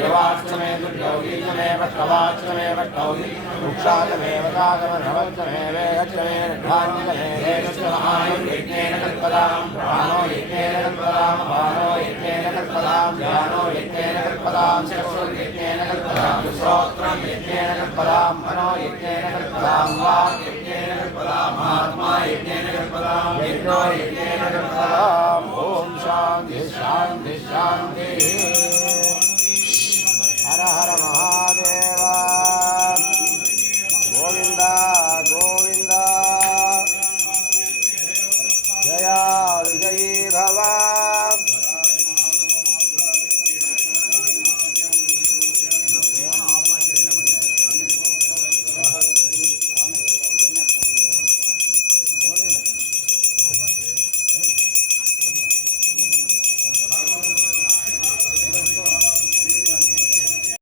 देवाष्टमे दुर्योगीतमे वट्टवाष्टमे वट्टौहि वृक्षातमे वदागम नवष्टमे वेगष्टमे निर्धान्तमे वेगश्च महायुर्यज्ञेन कल्पदां प्राणो यज्ञेन कल्पदां बाणो यज्ञेन कल्पदां ध्यानो यज्ञेन कल्पदां चक्षुर्यज्ञेन कल्पदां श्रोत्रं यज्ञेन कल्पदां मनो यज्ञेन कल्पदां वाक् यज्ञेन कल्पदां आत्मा यज्ञेन कल्पदां यज्ञो यज्ञेन कल्पदां ॐ शान्ति शान्ति शान्तिः